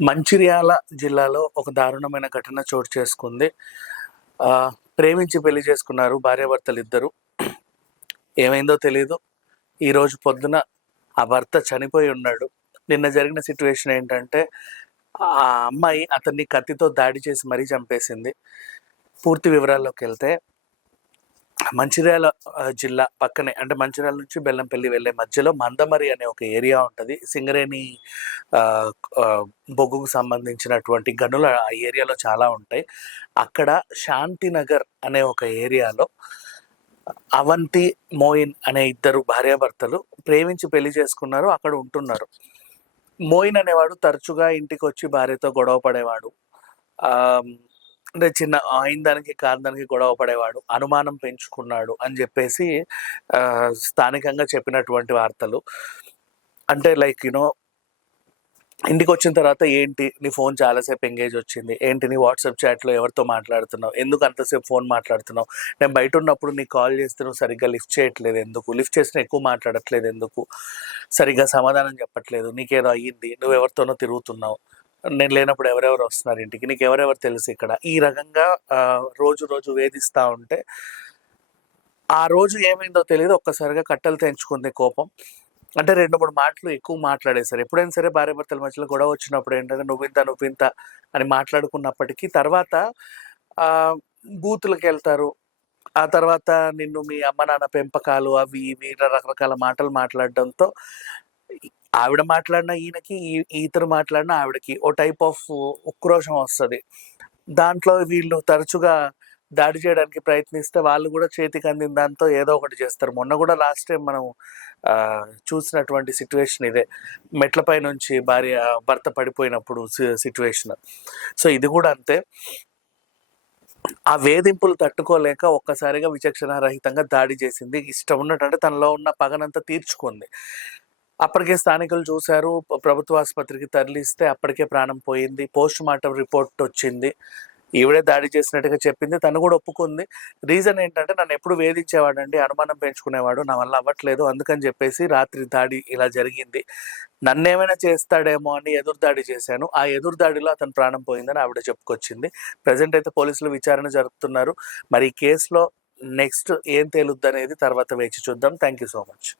మంచిర్యాల జిల్లాలో ఒక దారుణమైన ఘటన చోటు చేసుకుంది. ప్రేమించి పెళ్లి చేసుకున్నారు భార్యాభర్తలిద్దరూ. ఏమైందో తెలీదు. ఈరోజు పొద్దున ఆ భర్త చనిపోయి ఉన్నాడు. నిన్న జరిగిన సిట్యుయేషన్ ఏంటంటే, ఆ అమ్మాయి అతన్ని కత్తితో దాడి చేసి మరీ చంపేసింది. పూర్తి వివరాల్లోకెళ్తే మంచిర్యాల జిల్లా పక్కనే, అంటే మంచిర్యాల నుంచి బెల్లంపల్లి వెళ్ళే మధ్యలో మందమరి అనే ఒక ఏరియా ఉంటది. సింగరేణి ఆహ్, ఆహ్, బొగ్గుకు సంబంధించినటువంటి గనులు ఆ ఏరియాలో చాలా ఉంటాయి. అక్కడ శాంతినగర్ అనే ఒక ఏరియాలో అవంతి, మోయిన్ అనే ఇద్దరు భార్యాభర్తలు ప్రేమించి పెళ్లి చేసుకున్నారు. అక్కడ ఉంటున్నారు. మోయిన్ అనేవాడు తరచుగా ఇంటికొచ్చి భార్యతో గొడవ పడేవాడు. ఆహ్, అంటే చిన్న అయిన దానికి, కాని దానికి గొడవ పడేవాడు. అనుమానం పెంచుకున్నాడు అని జెప్పేసి స్థానికంగా చెప్పినటువంటి వార్తలు. అంటే లైక్ ఇంటికొచ్చిన తర్వాత, "ఏంటి నీ ఫోన్ చాలా సేపు ఎంగేజ్ వచ్చింది. ఏంటి నీ వాట్సాప్ చాట్‌లో ఎవరితో మాట్లాడుతున్నావు? ఎందుకు అంతసేపు ఫోన్ మాట్లాడుతున్నావు? నేను బయటున్నప్పుడు నీకు కాల్ చేస్తే నువ్వు సరిగ్గా లిఫ్ట్ చేయట్లేదు ఎందుకు? లిఫ్ట్ చేసినా ఎక్కువ మాట్లాడట్లేదు ఎందుకు? సరిగ్గా సమాధానం చెప్పట్లేదు. నీకేదో అయ్యింది. నువ్వెవరితోనో తిరుగుతున్నావు. నేను లేనప్పుడు ఎవరెవరు వస్తున్నారు ఇంటికి? నీకెవరెవరు తెలుసు ఇక్కడ?" ఈ రకంగా రోజు రోజు వేధిస్తా ఉంటే, ఆ రోజు ఏమైందో తెలీదు. ఒక్కసారిగా కట్టలు తెంచుకుంది కోపం. అంటే 2, 3 మాటలు ఎక్కువ మాట్లాడేశారు. ఎప్పుడైనా సరే భార్యాభర్తల మధ్యలో గొడవ వచ్చినప్పుడు ఏంటంటే, నువ్వింత అని మాట్లాడుకున్నప్పటికీ తర్వాత ఆహ్, బూతులకెళ్తారు. ఆ తర్వాత నిన్ను మీ అమ్మ, నాన్న పెంపకాలు అవి ఇవి రకరకాల మాటలు మాట్లాడడంతో ఆవిడ మాట్లాడిన ఈయనకి, ఇతరు మాట్లాడిన ఆవిడకి ఓ టైప్ ఆఫ్ ఉక్రోషం వస్తది. దాంట్లో వీళ్ళు తరచుగా దాడి చేయడానికి ప్రయత్నిస్తే వాళ్ళు గూడా చేతికందిన దాంతో ఏదో ఒకటి జేస్తారు. మొన్న గూడా లాస్ట్ టైమ్ మనం చూసినటువంటి సిట్యుయేషన్ ఇదే. మెట్లపై నుంచి భర్త పడిపోయినప్పుడు సిట్యుయేషన్. సో, ఇది గూడా అంతే. ఆ వేధింపులు తట్టుకోలేక ఒక్కసారిగా విచక్షణారహితంగా దాడి చేసింది. ఇష్టం ఉన్నట్టు, అంటే తనలో ఉన్న పగనంతా తీర్చుకుంది. అప్పటికే స్థానికులు చూసారు. ప్రభుత్వ ఆసుపత్రికి తరలిస్తే అప్పటికే ప్రాణం పోయింది. పోస్ట్‌మార్టం రిపోర్ట్ వచ్చింది. ఈవిడే దాడి చేసినట్టుగా చెప్పింది. తను గూడా ఒప్పుకుంది. రీజన్ ఏంటంటే, నన్నెప్పుడు వేధించేవాడండి, అనుమానం పెంచుకునేవాడు. నా వల్ల అవ్వట్లేదు. అందుకని జెప్పేసి రాత్రి దాడి ఇలా జరిగింది. నన్నేమైనా చేస్తాడేమో అని ఎదురు దాడి చేశాను. ఆ ఎదురు దాడిలో అతని ప్రాణం పోయిందని ఆవిడ చెప్పుకొచ్చింది. ప్రెజెంట్ అయితే పోలీసులు విచారణ జరుపుతున్నారు. మరి ఈ కేస్‌లో నెక్స్ట్ ఏం తేలుద్దనేది తర్వాత వేచి చూద్దాం. Thank you so much.